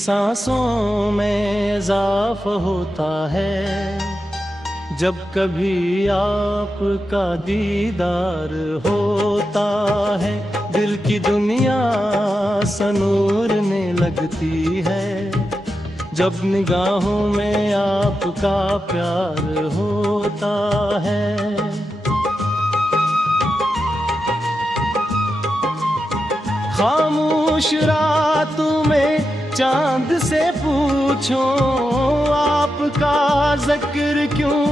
सांसों में इजाफा होता है जब कभी आपका दीदार होता है। दिल की दुनिया सनूरने लगती है जब निगाहों में आपका प्यार होता है। खामोश रातों में चांद से पूछो आपका जिक्र क्यों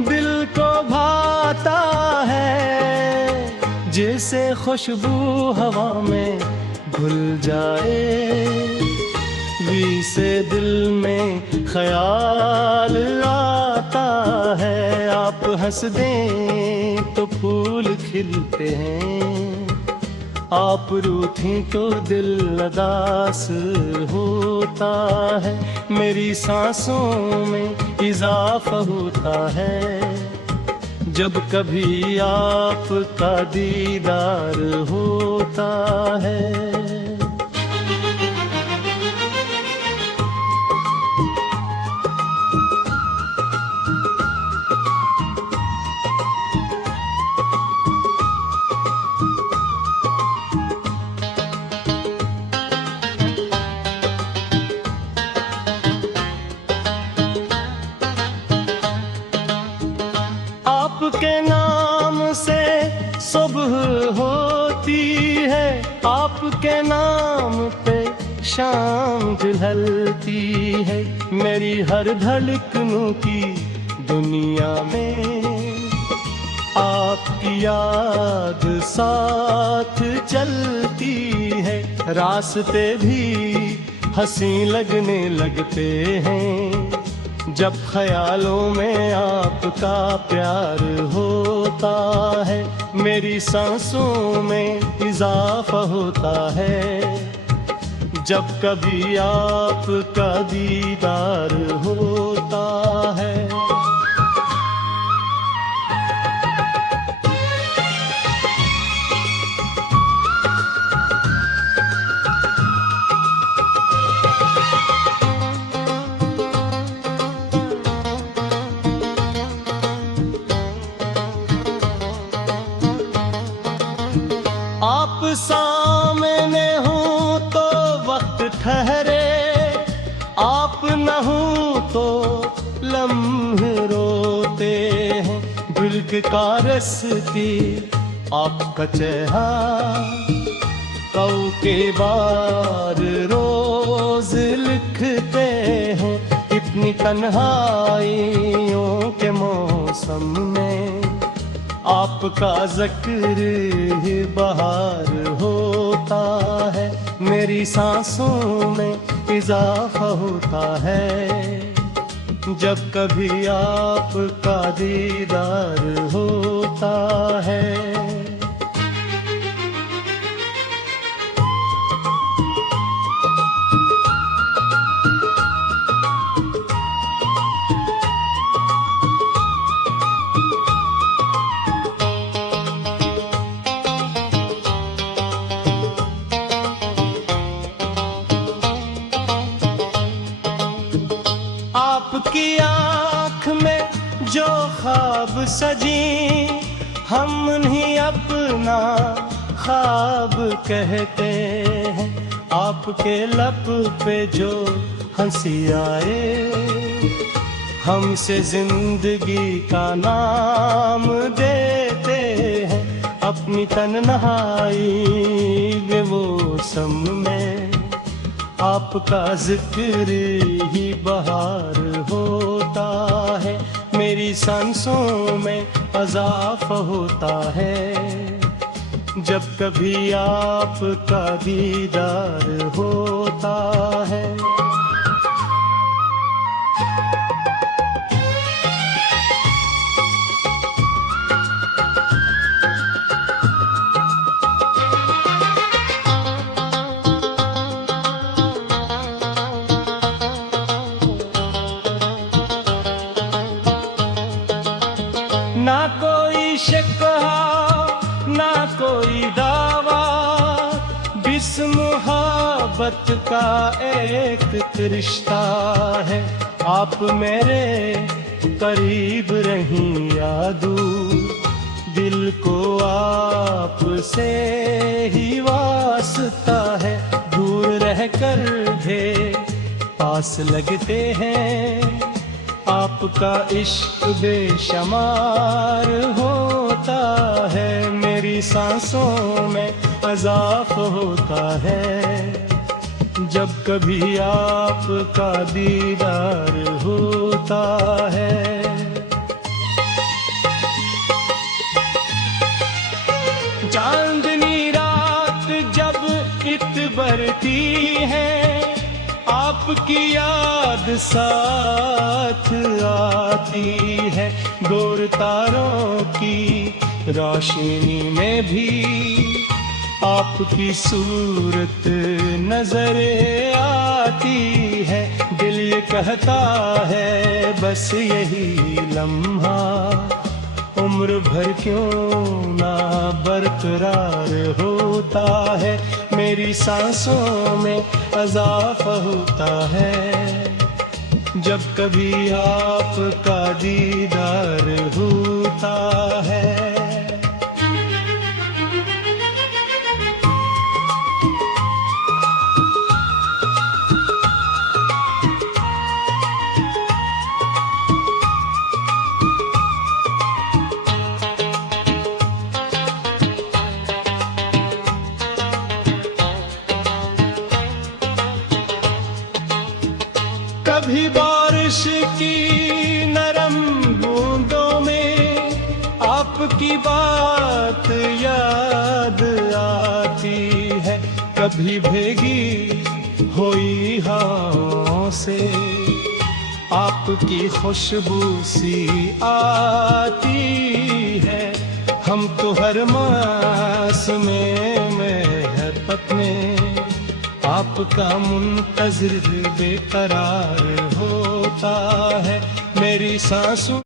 दिल को भाता है। जैसे खुशबू हवा में घुल जाए वी से दिल में ख्याल आता है। आप हंस दें तो फूल खिलते हैं, आप रूठी तो दिल उदास होता है। मेरी सांसों में इजाफा होता है जब कभी आपका दीदार होता है। आपके नाम से सुबह होती है, आपके नाम पे शाम ढलती है। मेरी हर धड़कनों की दुनिया में आपकी याद साथ चलती है। रास्ते भी हंसी लगने लगते हैं जब ख्यालों में आपका प्यार होता है। मेरी सांसों में इजाफा होता है जब कभी आपका दीदार होता है। आप सामने हो तो वक्त ठहरे, आप न हो तो लम्हे रोते हैं। दिल के कारस्ती आपका चेहरा कौ के बार रोज लिखते हैं। इतनी तन्हाइयों के मौसम में आपका जिक्र ही बहार होता है। मेरी सांसों में इजाफा होता है जब कभी आपका दीदार होता है। आपकी आँख में जो ख्वाब सजी हम उन्हीं अपना ख्वाब कहते हैं। आपके लब पे जो हंसी आए हमसे जिंदगी का नाम देते हैं। अपनी तन्हाई में मौसम में आपका जिक्र ही बहार होता है। मेरी सांसों में इजाफा होता है जब कभी आपका दीदार होता है। ना कोई शिकवा ना कोई दावा, बिस मुहब्बत मोहब्बत का एक रिश्ता है। आप मेरे करीब रहीं या दूर, दिल को आपसे ही वास्ता है। दूर रहकर भी पास लगते हैं, आपका इश्क बेशुमार होता है। मेरी सांसों में अज़ाफ होता है, जब कभी आपका दीदार होता है। चांदनी रात जब इतबरती है, आपकी याद साथ आती है। गोर तारों की रोशनी में भी आपकी सूरत नजर आती है। दिल ये कहता है बस यही लम्हा उम्र भर क्यों ना बरकरार होता है। मेरी सांसों में अज़ाफ़ा होता है, जब कभी आपका दीदार होता है। कभी बारिश की नरम बूंदों में आपकी बात याद आती है। कभी भीगी हुई हवाओं से आपकी खुशबू सी आती है। हम तो हर मौसम में अपने आपका मुंतज़िर बेकरार होता है। मेरी सांसों